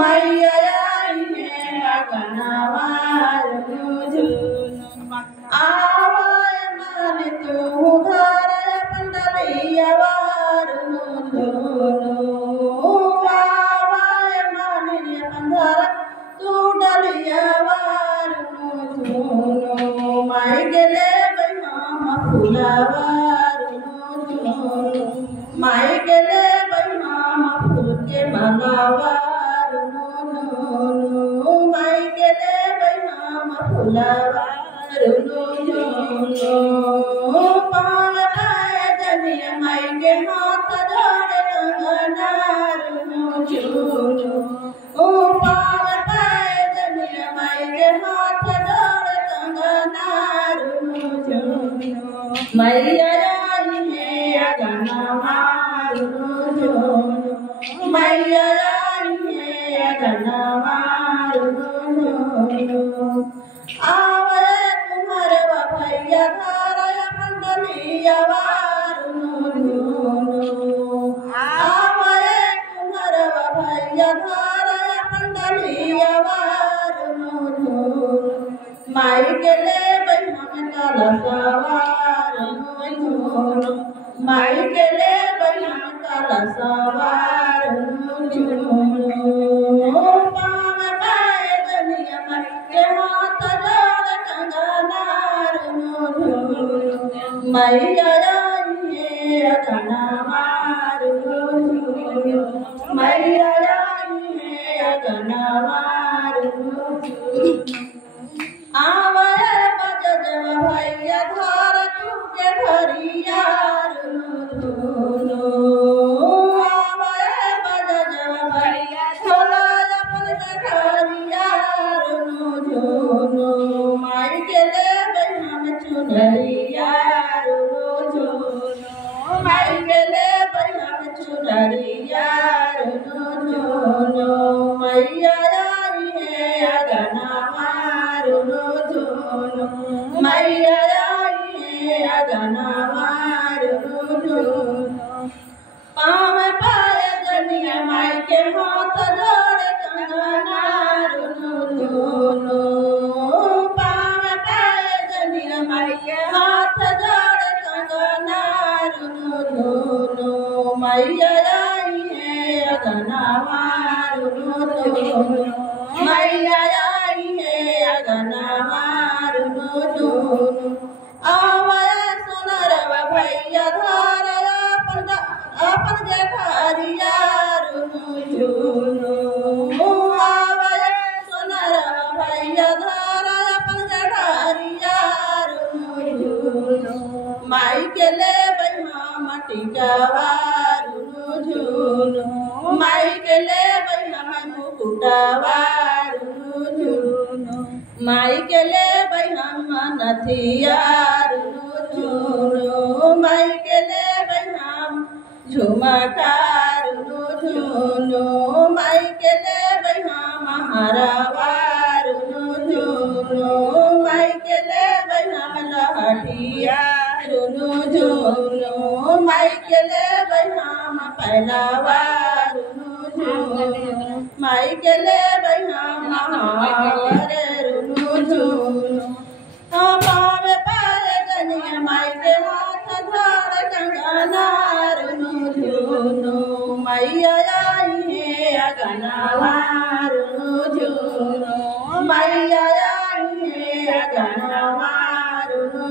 मैया गणवारुनु आवाय मन तू धारय पंडलिया वारुनु आवाय मन पंधर तू डलिया वारुनु माई गेले बैमाम फुलावारुनु माई गेले बैमाम फूल के मालावारुनु माई गेले बैमाम फुलावारुनु पाव पाय जनिया माई के हाथ जोड़े कंगनारुनु पाव पाय जनिया माई के हाथ जोड़े कंगनारुनु मैया आई है गणवारुनु मैया आई है गणवारुनु आवरे कुमार भैया धारय पंडलिया वारुनु आवरे कुमार भैया धारय पंडलिया वारुनु माई गेले बैमाम कलशवारुनु माई गेले बैमाम कलशवारुनु पाव पाय जनिया माई के हाथ जोड़ कंगनारुनु मैया आई है गणवारुनु मैया आई है गणवारुनु आवय बज जब भैया धार तू के धरियारुनु आवय बज जब भैया छोला अपन के धरियारुनु माई गेले बैमाम चुनरियारुनु माई गेले बैमाम चुनरियारुनु मैया आई है गणवारुनु मैया आई है गणवारुनु पाव पाय जनिया माई के हाथ जोड़े कंगनारुनु पाव पाय जनिया माई के हाथ जोड़े कंगनारुनु मैया आई है गणवारुनु मैया आई है गणवारुनु आवय सोनर भैया धारय अपन जेठरियारुनु आवय सोनर भैया धारय अपन जेठरियारुनु माई गेले बैमाम टिकावारुनु माई गेले बैमाम मुकुटावारुनु माई गेले बैमाम नथियारुनु माई गेले बैमाम झुमकारुनु माई गेले बैमाम हारवारुनु माई गेले बैमाम लहठियारुनु माई गेले बैमाम पहलावारुनु माई गेले बैमाम हारेरुनु पाव पाय जनिया माई के हाथ जोड़ कंगनारुनु मैया आई है गणवारुनु मैया आई है गणवारुनु